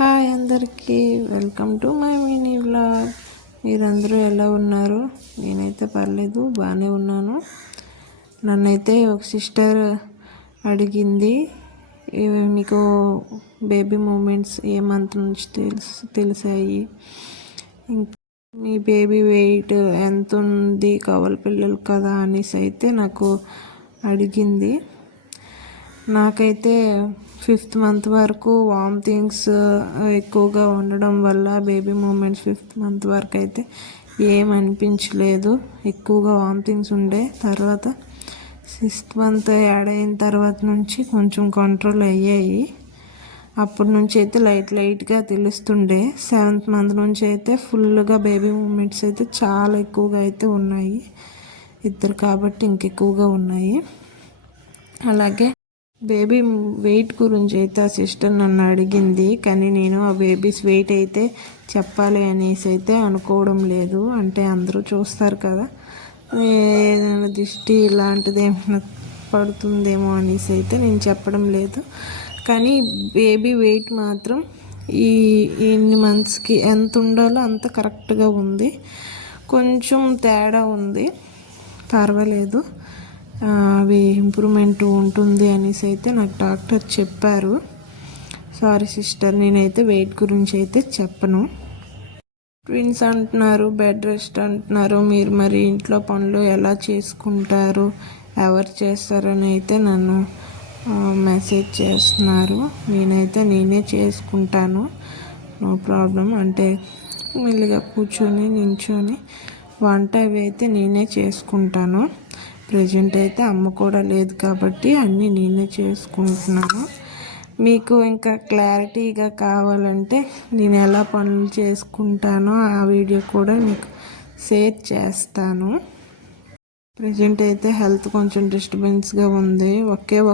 Hi అందరికీ, welcome to my mini vlog. మీరందరూ ఎలా ఉన్నారు? నేనైతే పర్లేదు, బాగానే ఉన్నాను. నన్నైతే ఒక సిస్టర్ అడిగింది, మీకు బేబీ మూమెంట్స్ ఏ మంత్ నుంచి తెలిసాయి, మీ బేబీ వెయిట్ ఎంత ఉంది, కవల పిల్లలు కదా అనేసి అయితే నాకు అడిగింది. నాకైతే 5th మంత్ వరకు వామిటింగ్స్ ఎక్కువగా ఉండడం వల్ల బేబీ మూమెంట్స్ 5th మంత్ వరకు అయితే ఏం అనిపించలేదు. ఎక్కువగా వామిటింగ్స్ ఉండే. తర్వాత 6th మంత్ యాడ్ అయిన తర్వాత నుంచి కొంచెం కంట్రోల్ అయ్యాయి. అప్పటి నుంచి అయితే లైట్గా తెలుస్తుండే. 7th మంత్ నుంచి అయితే ఫుల్గా బేబీ మూమెంట్స్ అయితే చాలా ఎక్కువగా అయితే ఉన్నాయి. ఇద్దరు కాబట్టి ఇంకెక్కువగా ఉన్నాయి. అలాగే బేబీ వెయిట్ గురించి అయితే ఆ సిస్టర్ నన్ను అడిగింది, కానీ నేను ఆ బేబీస్ వెయిట్ అయితే చెప్పాలి అనేసి అయితే అనుకోవడం లేదు. అంటే అందరూ చూస్తారు కదా, ఏదైనా దిష్టి ఇలాంటిది ఏమైనా పడుతుందేమో అనేసి అయితే నేను చెప్పడం లేదు. కానీ బేబీ వెయిట్ మాత్రం ఇన్ని మంత్స్కి ఎంత ఉండాలో అంత కరెక్ట్గా ఉంది. కొంచెం తేడా ఉంది, పర్వాలేదు, అవి ఇంప్రూవ్మెంట్ ఉంటుంది అనేసి అయితే నాకు డాక్టర్ చెప్పారు. సారీ సిస్టర్, నేనైతే వెయిట్ గురించి అయితే చెప్పను. ట్విన్స్ అంటున్నారు, బెడ్ రెస్ట్ అంటున్నారు. మీరు మరి ఇంట్లో పనులు ఎలా చేసుకుంటారు, ఎవరు చేస్తారని అయితే నన్ను మెసేజ్ చేస్తున్నారు. నేనే చేసుకుంటాను, నో ప్రాబ్లం. అంటే మెల్లిగా కూర్చొని నించొని వంట అవి అయితే నేనే చేసుకుంటాను. ప్రజెంట్ అయితే అమ్మ కూడా లేదు కాబట్టి అన్నీ నేనే చేసుకుంటున్నాను. మీకు ఇంకా క్లారిటీగా కావాలంటే నేను ఎలా పనులు చేసుకుంటానో ఆ వీడియో కూడా మీకు షేర్ చేస్తాను. ప్రజెంట్ అయితే హెల్త్ కొంచెం డిస్టర్బెన్స్గా ఉంది.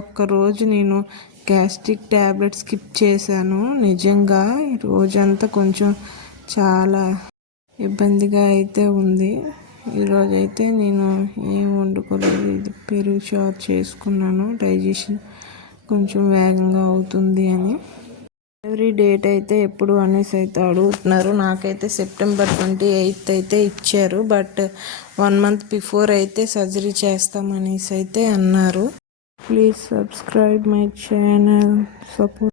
ఒక్క రోజు నేను గ్యాస్ట్రిక్ ట్యాబ్లెట్ స్కిప్ చేశాను. నిజంగా ఈ రోజంతా కొంచెం చాలా ఇబ్బందిగా అయితే ఉంది. ఈరోజైతే నేను ఏం వండుకోలేదు, ఇది పెరుగు చారు చేసుకున్నాను. డైజెషన్ కొంచెం వేగంగా అవుతుంది అని. ఎవ్రీ డేట్ అయితే ఎప్పుడు అనేసి అయితే అడుగుతున్నారు. నాకైతే September 28th అయితే ఇచ్చారు, బట్ 1 month బిఫోర్ అయితే సర్జరీ చేస్తామనేసి అయితే అన్నారు. Please subscribe my channel, support.